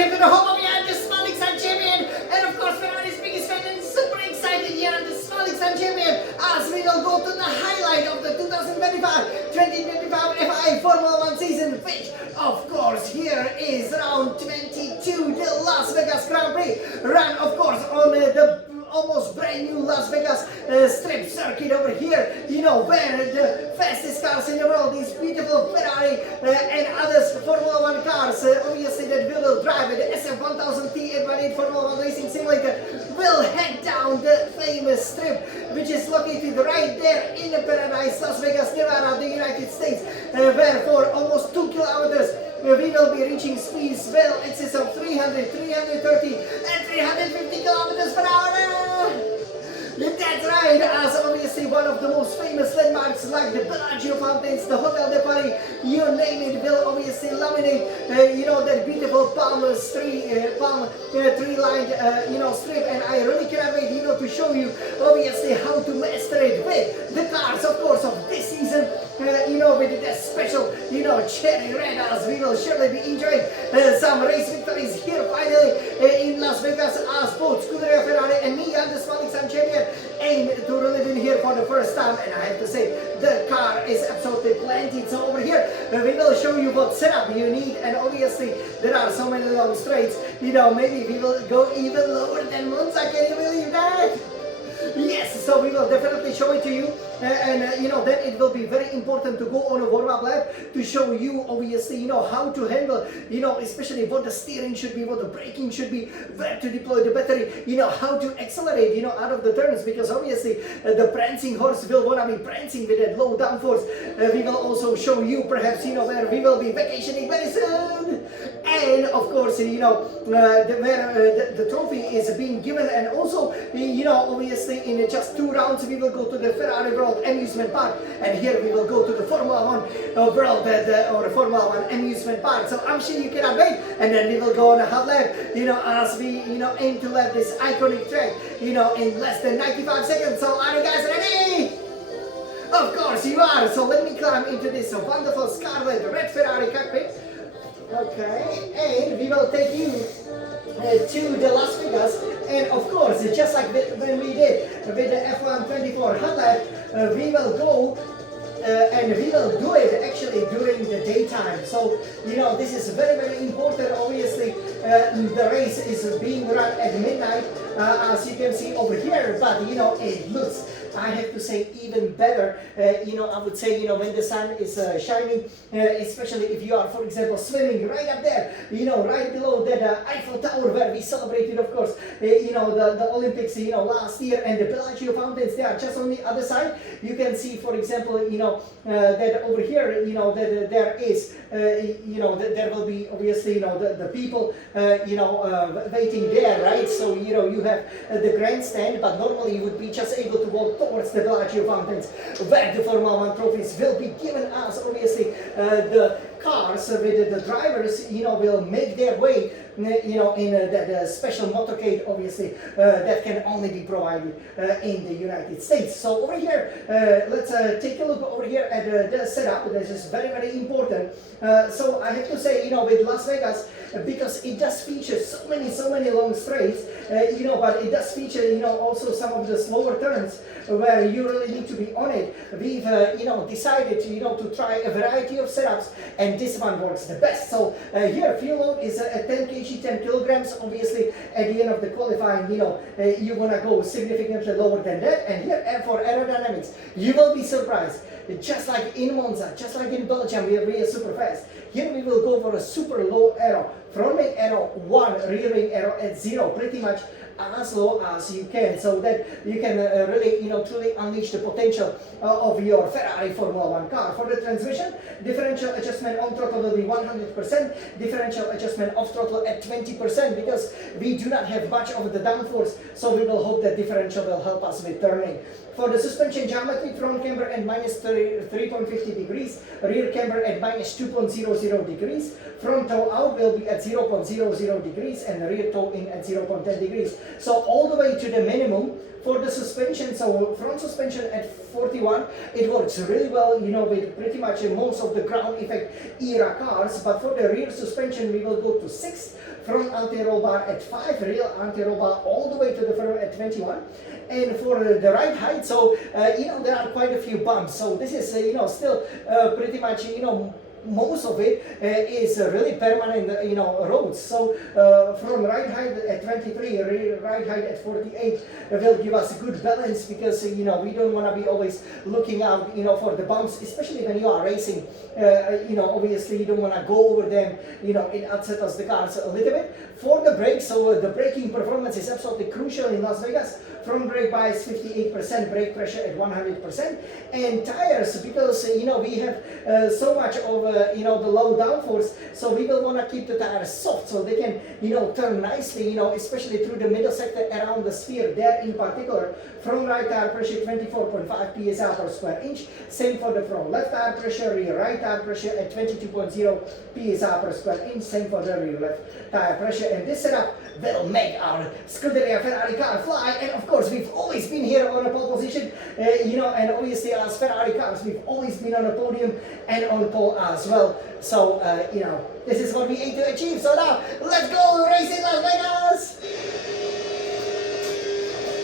here to the home of the Smiling Sun Champion, and of course Ferrari's biggest fan, and super excited here at the Smiling Sun Champion as we will go to the highlight of the 2025 FI Formula 1 season, which of course here is round 22, the Las Vegas Grand Prix, run of course on the almost brand new Las Vegas strip circuit over here, you know, where the fastest cars in the world, these beautiful Ferrari and others Formula 1 cars, obviously that we will drive the SF1000T818 Formula 1 Racing Simulator, will head down the famous strip, which is located right there in the paradise, Las Vegas, Nevada, the United States, where for almost 2 kilometers we will be reaching speeds well in excess of 300, 330 and 350 kilometers per hour. That's right, as obviously one of the most famous landmarks like the Bellagio Fountains, the Hotel de Paris, you name it, will obviously laminate, you know, that beautiful palm tree-lined, you know, strip, and I really cannot wait, you know, to show you obviously how to master it with the cars, of course, of this season. You know, with that special, you know, cherry red, as we will surely be enjoying some race victories here finally in Las Vegas, as both Scuderia Ferrari and me and the Smiling Sun Champion aim to relive in here for the first time. And I have to say, the car is absolutely plenty. So over here, we will show you what setup you need, and obviously there are so many long straights. You know, maybe we will go even lower than Monza. Can you believe that? Yes, so we will definitely show it to you, and you know, then it will be very important to go on a warm-up lap to show you obviously, you know, how to handle, you know, especially what the steering should be, what the braking should be, where to deploy the battery, you know, how to accelerate, you know, out of the turns, because obviously the prancing horse will want to be prancing with that low downforce. We will also show you perhaps, you know, where we will be vacationing very soon, and of course, you know, where the trophy is being given, and also, you know, obviously in just 2 rounds we will go to the Ferrari World Amusement Park, and here we will go to the Formula 1 World or Formula 1 Amusement Park. So I'm sure you cannot wait, and then we will go on a hot lap, you know, as we, you know, aim to lap this iconic track, you know, in less than 95 seconds. So are you guys ready? Of course you are. So let me climb into this wonderful scarlet red Ferrari cockpit. Okay, and we will take you to the Las Vegas, and of course, just like when we did with the F124 hot lap, we will go and we will do it actually during the daytime. So, you know, this is very, very important. Obviously, the race is being run at midnight, as you can see over here, but, you know, it looks, I have to say, even better, you know, I would say, you know, when the sun is shining, especially if you are, for example, swimming right up there, you know, right below that Eiffel Tower where we celebrated, of course, you know, the Olympics, you know, last year, and the Bellagio Fountains, they are just on the other side. You can see, for example, you know, that over here, you know, that there is, you know, there will be obviously, you know, the people, you know, waiting there, right? So, you know, you have the grandstand, but normally you would be just able to walk towards the Bellagio Fountains, where the Formula 1 trophies will be given us. Obviously, the cars with the drivers, you know, will make their way, you know, in that special motorcade, obviously, that can only be provided in the United States. So over here, let's take a look over here at the setup. This is very, very important. So I have to say, you know, with Las Vegas, because it does feature so many long straights, you know, but it does feature, you know, also some of the slower turns where you really need to be on it. We've, you know, decided, you know, to try a variety of setups, and this one works the best. So here, fuel load is at 10 kg, 10 kilograms. Obviously, at the end of the qualifying, you know, you want to go significantly lower than that. And here, for aerodynamics, you will be surprised. Just like in Monza, just like in Belgium, we are super fast. Here we will go for a super low aero, front wing aero 1, rear wing aero at 0, pretty much as low as you can, so that you can really, you know, truly unleash the potential of your Ferrari Formula 1 car. For the transmission, differential adjustment on throttle will be 100%, differential adjustment off throttle at 20%, because we do not have much of the downforce, so we will hope that differential will help us with turning. For the suspension geometry, front camber at minus 3.50 degrees, rear camber at minus 2.00 degrees, front toe out will be at at 0.00 degrees and rear toe in at 0.10 degrees. So all the way to the minimum for the suspension. So front suspension at 41, it works really well, you know, with pretty much most of the ground effect era cars. But for the rear suspension, we will go to 6, front anti-roll bar at 5, rear anti-roll bar all the way to the front at 21. And for the ride height, so you know, there are quite a few bumps. So this is you know, still pretty much, you know, most of it is really permanent, you know, roads. So from ride height at 23, ride height at 48 will give us a good balance, because you know, we don't want to be always looking out, you know, for the bumps, especially when you are racing. You know, obviously you don't want to go over them, you know, it upsets the cars a little bit. For the brakes, so the braking performance is absolutely crucial in Las Vegas. Front brake bias 58%, brake pressure at 100%, and tires, because you know, we have so much of you know, the low downforce, so we will want to keep the tires soft so they can, you know, turn nicely, you know, especially through the middle sector around the sphere there in particular. Front right tire pressure 24.5 psi per square inch, same for the front left tire pressure, rear right tire pressure at 22.0 psi per square inch, same for the rear left tire pressure. And this setup will make our Scuderia Ferrari car fly. And of course, we've always been here on a pole position, you know, and obviously as Ferrari cars, we've always been on a podium and on pole as well. So, you know, this is what we aim to achieve. So now, let's go racing Las Vegas!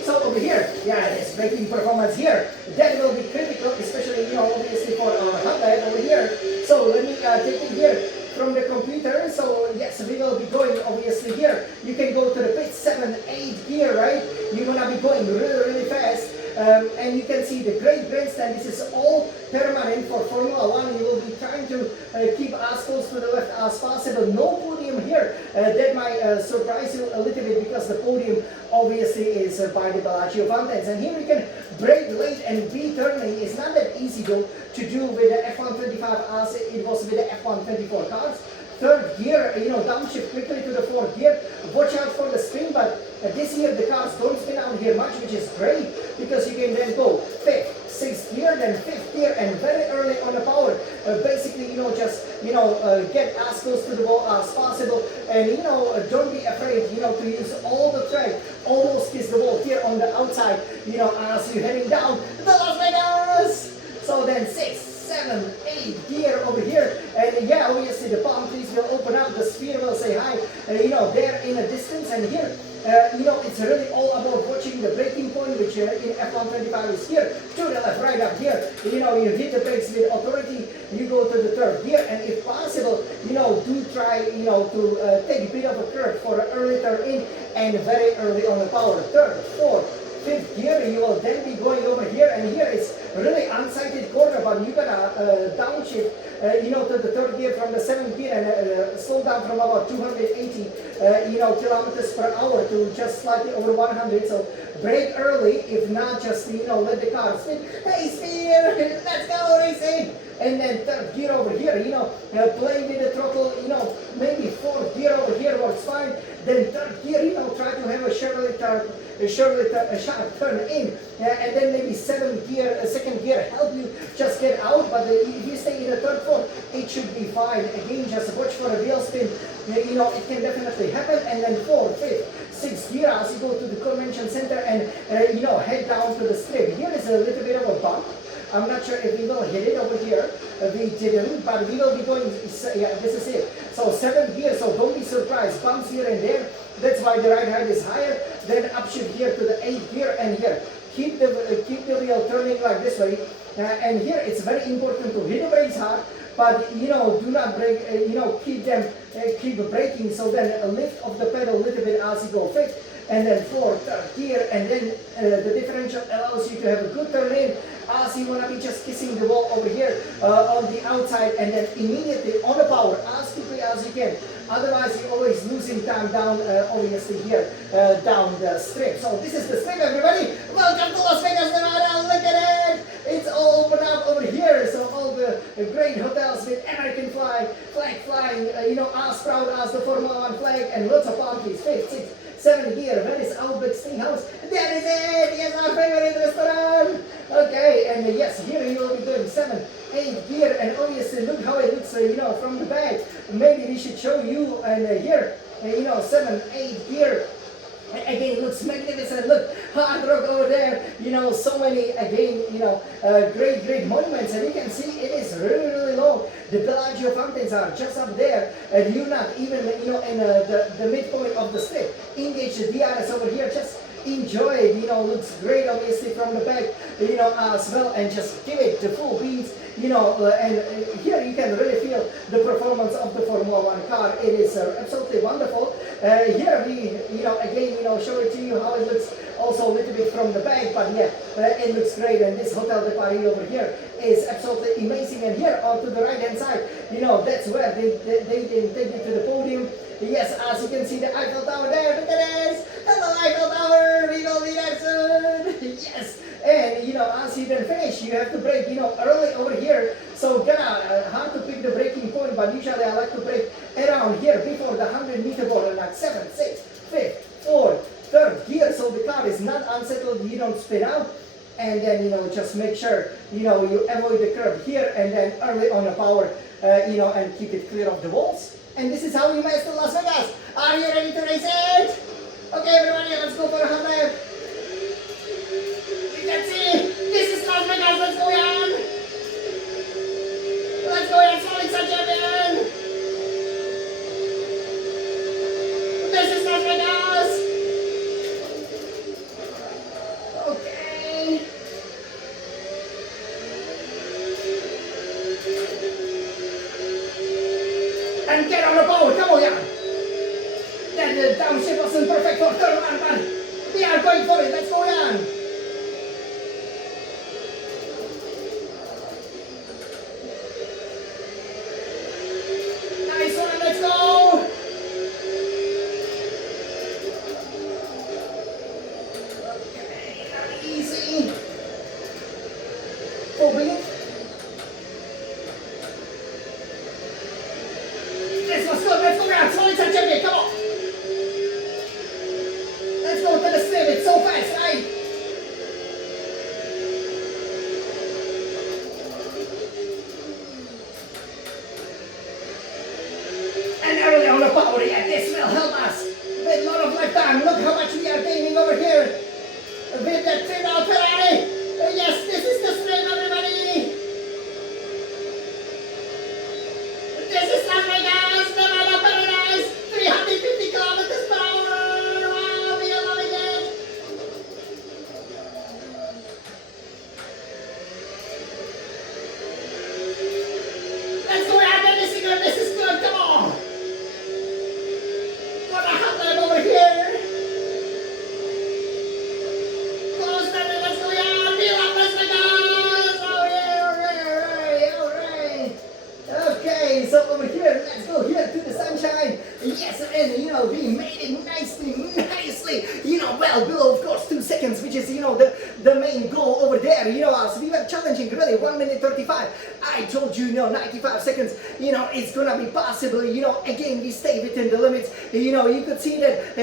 So over here, yeah, this braking performance here, that will be critical, especially, you know, obviously for our Honda over here. So let me take it here from the computer. So yes, we will be going obviously here. You can go to the pit 7, 8 gear, right? You're gonna be going really, really fast. And you can see the great grandstand. This is all permanent for Formula 1. You will be trying to keep as close to the left as possible. No podium here. That might surprise you a little bit, because the podium obviously is by the Bellagio fountains. And here we can brake late and be turning. It's not that easy though to do with the F125 as it was with the F124 cars. Third gear, you know, downshift quickly to the fourth gear. Watch out for the spin, but this year the cars don't spin out here much, which is great, because you can then go fifth, sixth gear, then fifth gear, and very early on the power. Basically, you know, just, you know, get as close to the wall as possible, and you know, don't be afraid, you know, to use all the track, almost kiss the wall here on the outside, you know, as you're heading down to Las Vegas. So then 6, 7, 8 gear over here, and yeah, obviously the palm trees will open up, the sphere will say hi, you know, there in a distance. And here, you know, it's really all about watching the braking point, which in F125 is here, to the left, right up here. You know, you hit the brakes with authority, you go to the third gear, and if possible, you know, do try, you know, to take a bit of a curve for an early turn in, and very early on the power. Third, fourth, fifth gear, you will then be going over here, and here it's really unsighted corner, but you're gonna downshift, you know, to the third gear from the seventh gear, and slow down from about 280, you know, kilometers per hour to just slightly over 100. So brake early, if not, just, you know, let the car spin. Hey, spin! Let's go racing! And then third gear over here, you know, play with the throttle, you know, maybe fourth gear over here works fine. Then third gear, you know, try to have a sharp turn in, and then maybe second gear help you just get out. But if you stay in the third, fourth, it should be fine. Again, just watch for a wheel spin. You know, it can definitely happen. And then fourth, fifth, sixth gear as you go to the convention center and you know, head down to the strip. Here is a little bit of a bump. I'm not sure if we will hit it over here. We didn't, but we will be going, yeah, this is it. So seventh gear, so don't be surprised. Bumps here and there. That's why the ride height is higher. Then upshift here to the 8th gear, and here. Keep the wheel turning like this way. And here it's very important to hit the brakes hard, but you know, do not brake, you know, keep braking. So then lift of the pedal a little bit as you go fifth. And then fourth, third gear, and then the differential allows you to have a good turn in as you want to be just kissing the wall over here on the outside, and then immediately on the power as quickly as you can. Otherwise, you're always losing time down, obviously here, down the strip. So this is the strip, everybody. Welcome to Las Vegas, Nevada. Look at it. It's all open up over here. So all the great hotels with American flag flying, you know, as proud as the Formula 1 flag, and lots of palm trees. 5th, 6th, 7th gear. Venice Outback Steakhouse. That is it. Yes, our favorite restaurant. Okay, and yes, here you will be doing 7, 8 gear, and obviously look how it looks, from the back. Maybe we should show you, and here, 7, 8 gear. Again, looks magnificent. Look, hard rock over there. So many, again, great monuments. And you can see it is really long. The Bellagio fountains are just up there. And you're not even, in the midpoint of the strip. Engage the DRS over here. Just enjoy it. Looks great, obviously, from the back, as well. And just give it the full beats. And here you can really feel the performance of the Formula One car. It is absolutely wonderful. Here we, again, show it to you how it looks also a little bit from the back, but yeah, it looks great. And this Hotel de Paris over here is absolutely amazing. And here on to the right hand side, that's where they take you to the podium. Yes, as you can see the Eiffel Tower there. Look at this. Hello Eiffel Tower, we will be there soon. Yes. And as you then finish, you have to brake, early over here. So gonna hard to pick the braking point, but usually I like to brake around here before the 100-meter border, like 7, 6, 5, 4, 3rd gear. So the car is not unsettled, you don't spin out. And then, just make sure, you avoid the curb here and then early on the power, and keep it clear of the walls. And this is how you master Las Vegas. Are you ready to race it? Okay, everybody, let's go for a hot lap. Let's see. This is Las Vegas. Let's go on. Let's go on. Falling such champion. This is Las Vegas. Okay. And get on the boat. Come on, yeah. Then the downshift wasn't perfect for turn one, but we are going for it. Let's go on. Let's go! Okay, easy. Open it. This was good. Let's go around. Slowly touch it. Come on. Let's go to the strip. It's so fast, right? And early on the power, yeah, this will help us with a lot of lifetime. Look how much we are gaining over here with that 3-mile Ferrari. Yes, this is the straight, everybody. This is Las Vegas, Nevada Paradise, 350 kilometers per hour. Wow, we are loving it. Let's go out there, this is good, come on. Over here. Close that and let's go down. Feel up, let's go. Alright. Okay, so over here, let's go here to the sunshine. Yes, and we made it nicely, well below, of course, 2 seconds, which is, the main goal over there. As we were challenging really 1 minute 35. I told you, 95 seconds, it's gonna be possible. Again, we stay within the limits. You could see that,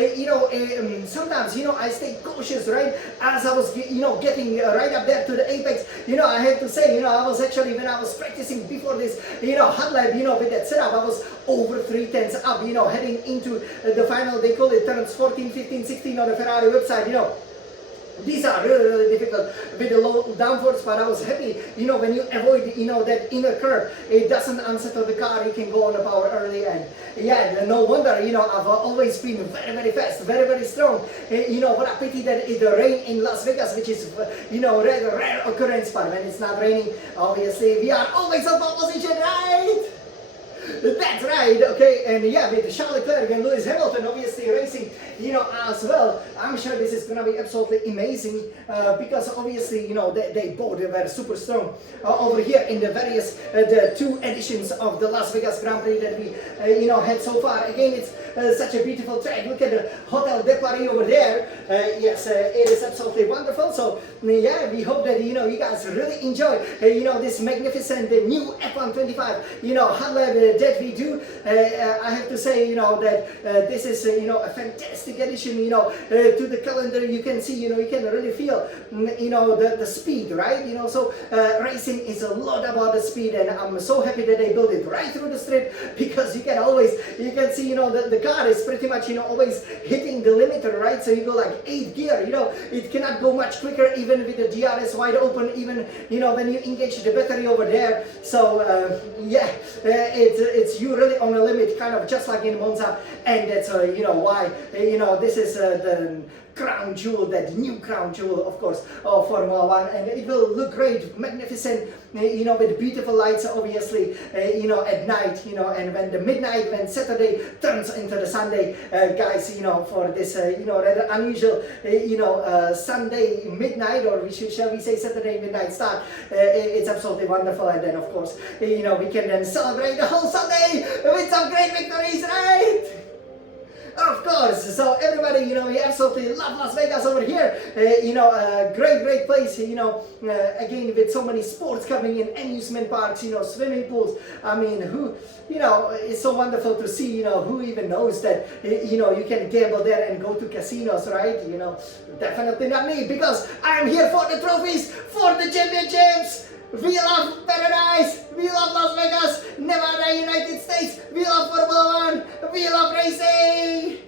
sometimes, I stay cautious, right? As I was, getting right up there to the apex, I have to say, I was actually, when I was practicing before this, hot lap, with that setup, I was over 3 tenths up, heading into the final. They call it turns 14, 15, 16 on the Ferrari website, These are really difficult with the low downforce, but I was happy, when you avoid, that inner curve, it doesn't unsettle the car, you can go on the power early, and yeah, no wonder, I've always been very fast, very strong. What a pity that it rained in Las Vegas, which is, rare occurrence, but when it's not raining, obviously, we are always on pole position, right? That's right, okay, and yeah, with Charles Leclerc and Lewis Hamilton obviously racing, as well, I'm sure this is gonna be absolutely amazing, because obviously, they both were super strong over here in the various, the 2 editions of the Las Vegas Grand Prix that we, had so far. Again, it's such a beautiful track. Look at the Hotel de Paris over there. Yes, it is absolutely wonderful. So, yeah, we hope that, you guys really enjoy, this magnificent new F125, hot lap that that we do. I have to say, that this is, a fantastic addition, to the calendar. You can see, you can really feel, the speed, right? So racing is a lot about the speed, and I'm so happy that they built it right through the strip, because you can see, the car is pretty much, always hitting the limiter, right? So you go like 8th gear, it cannot go much quicker, even with the GRS wide open, even, when you engage the battery over there. So it's you really on a limit, kind of just like in Monza, and that's why this is the crown jewel, that new crown jewel, of course, of Formula One, and it will look great, magnificent, with beautiful lights, obviously, at night, and when Saturday turns into the Sunday, guys, for this, rather unusual, Sunday midnight, or shall we say Saturday midnight start, it's absolutely wonderful, and then, of course, we can then celebrate the whole Sunday with some great victories, right? Of course, so everybody, we absolutely love Las Vegas over here. Great place, again, with so many sports coming in, amusement parks, swimming pools. I mean, it's so wonderful to see, who even knows that, you can gamble there and go to casinos, right? Definitely not me, because I'm here for the trophies, for the championships. We love paradise, we love Las Vegas, Nevada, United States, we love Formula One, we love racing!